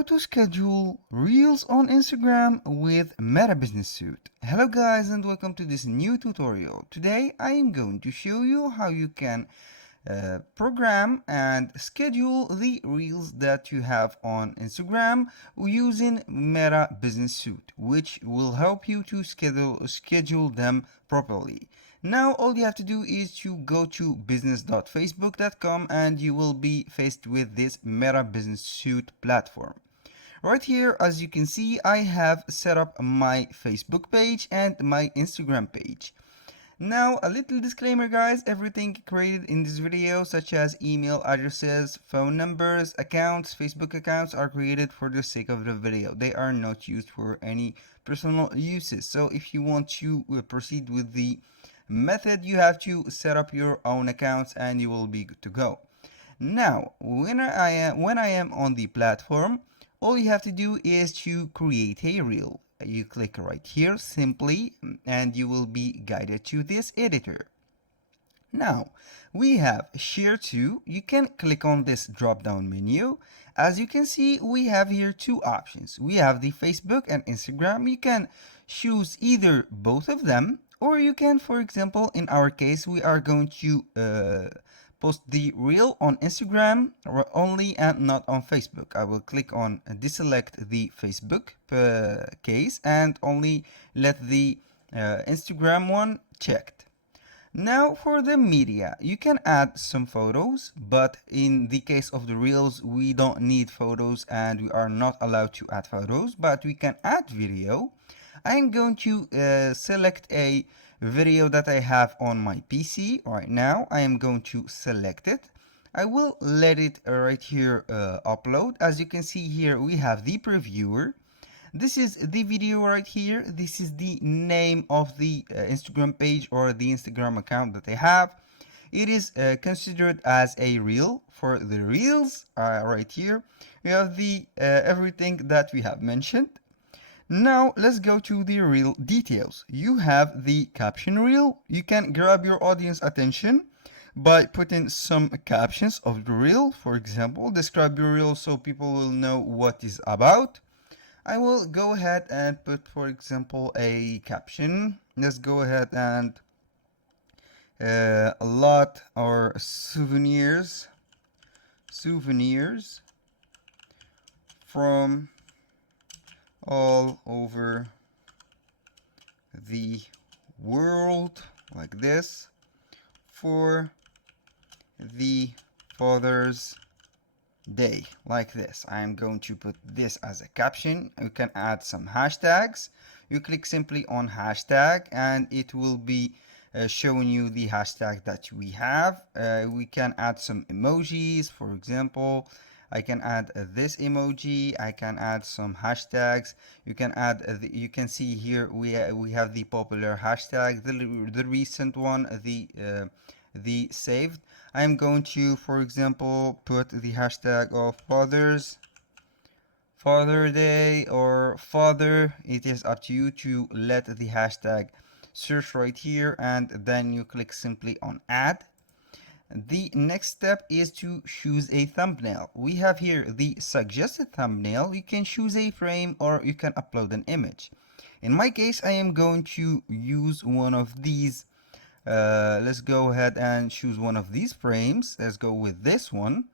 How to schedule Reels on Instagram with Meta Business Suite. Hello guys and welcome to this new tutorial. Today I am going to show you how you can program and schedule the Reels that you have on Instagram using Meta Business Suite, which will help you to schedule them properly. Now all you have to do is to go to business.facebook.com and you will be faced with this Meta Business Suite platform. Right here, as you can see, I have set up my Facebook page and my Instagram page. Now, a little disclaimer guys, everything created in this video such as email addresses, phone numbers, accounts, Facebook accounts are created for the sake of the video. They are not used for any personal uses. So if you want to proceed with the method, you have to set up your own accounts and you will be good to go. Now, when I am on the platform, all you have to do is to create a reel. You click right here simply and you will be guided to this editor. Now we have share to. You can click on this drop down menu. As you can see, we have here two options. We have the Facebook and Instagram. You can choose either both of them, or you can, for example, in our case, we are going to post the reel on Instagram only and not on Facebook. I will click on deselect the Facebook case and only let the Instagram one checked. Now for the media, you can add some photos, but in the case of the reels, we don't need photos and we are not allowed to add photos, but we can add video. I'm going to select a video that I have on my PC right now. I am going to select it. I will let it right here upload. As you can see here, we have the previewer. This is the video right here. This is the name of the Instagram page or the Instagram account that I have. It is considered as a reel. For the reels right here, we have the everything that we have mentioned. Now let's go to the reel details. You have the caption reel. You can grab your audience attention by putting some captions of the reel. For example, describe your reel so people will know what it's about. I will go ahead and put, for example, a caption. Let's go ahead and a lot or souvenirs from all over the world, like this, for the Father's Day, like this. I am going to put this as a caption. You can add some hashtags. You click simply on hashtag and it will be showing you the hashtag that we have. We can add some emojis. For example, I can add this emoji. I can add some hashtags. You can add you can see here we have the popular hashtag, the recent one, the saved. I'm going to, for example, put the hashtag of Father Day or Father. It is up to you to let the hashtag search right here and then you click simply on add. The next step is to choose a thumbnail. We have here the suggested thumbnail. You can choose a frame or you can upload an image. In my case, I am going to use one of these. Let's go ahead and choose one of these frames. Let's go with this one.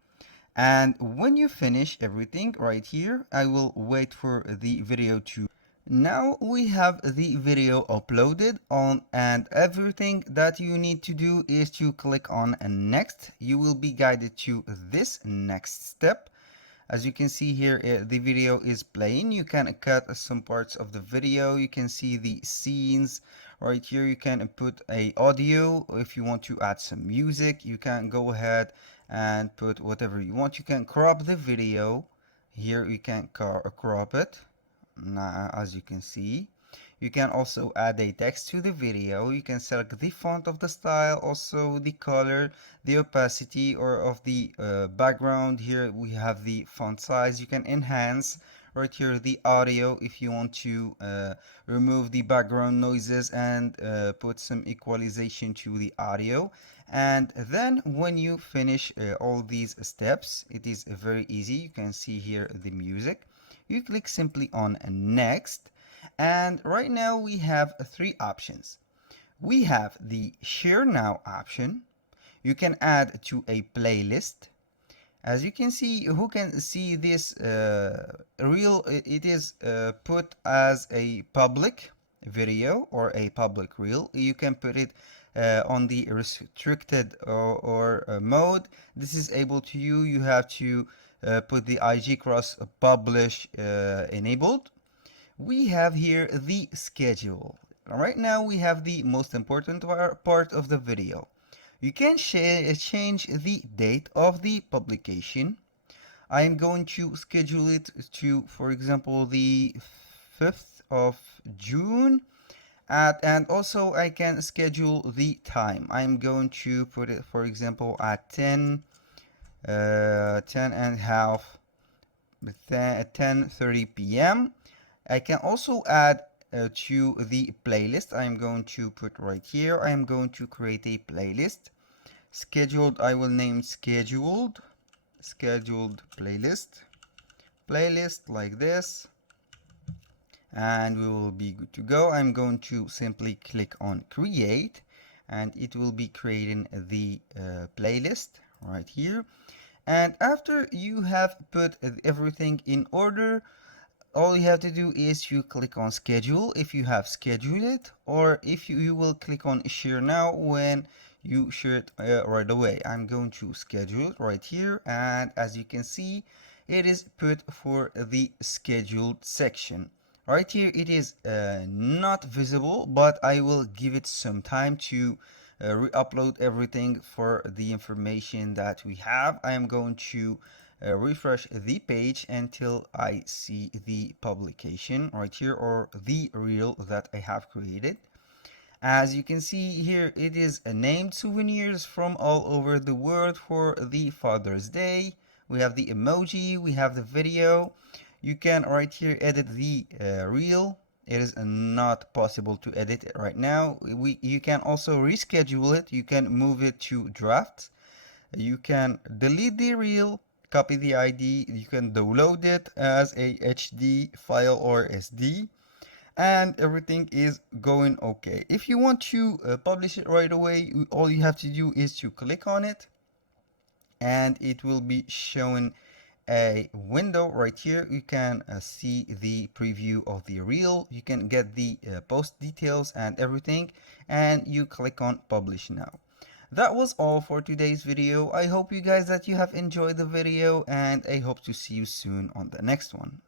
And when you finish everything right here, I will wait for the video to. Now we have the video uploaded on, and everything that you need to do is to click on next. You will be guided to this next step. As you can see here, the video is playing. You can cut some parts of the video. You can see the scenes right here. You can put a audio. If you want to add some music, you can go ahead and put whatever you want. You can crop the video. Here you can crop it. Now, as you can see, you can also add a text to the video. You can select the font of the style, also the color, the opacity or of the background. Here we have the font size. You can enhance right here the audio if you want to remove the background noises and put some equalization to the audio. And then when you finish all these steps, it is very easy. You can see here the music. you click simply on next. And right now we have three options. We have the share now option. You can add to a playlist. As you can see, who can see this reel, it is put as a public video or a public reel. You can put it on the restricted or mode. This is able to you have to put the IG cross publish enabled. We have here the schedule. Right now we have the most important part of the video. You can change the date of the publication. I am going to schedule it to, for example, the 5th of June. And also I can schedule the time. I'm going to put it, for example, at 10 and half 10:30 p.m. I can also add to the playlist. I'm going to put right here. I'm going to create a playlist. Scheduled, I will name scheduled playlist like this, and we will be good to go. I'm going to simply click on create, and it will be creating the playlist right here. And after you have put everything in order, all you have to do is you click on schedule if you have scheduled it, or if you will click on share now when you share it right away. I'm going to schedule it right here, and as you can see, it is put for the scheduled section. Right here it is not visible, but I will give it some time to re-upload everything for the information that we have. I am going to refresh the page until I see the publication right here, or the reel that I have created. As you can see here, it is named souvenirs from all over the world for the Father's Day. We have the emoji, we have the video. You can right here edit the reel. It is not possible to edit it right now. You can also reschedule it. You can move it to draft. You can delete the reel, copy the ID. You can download it as a HD file or SD, and everything is going okay. If you want to publish it right away, all you have to do is to click on it, and it will be showing a window right here. You can see the preview of the reel. You can get the post details and everything, and you click on publish now. That was all for today's video. I hope you guys that you have enjoyed the video, and I hope to see you soon on the next one.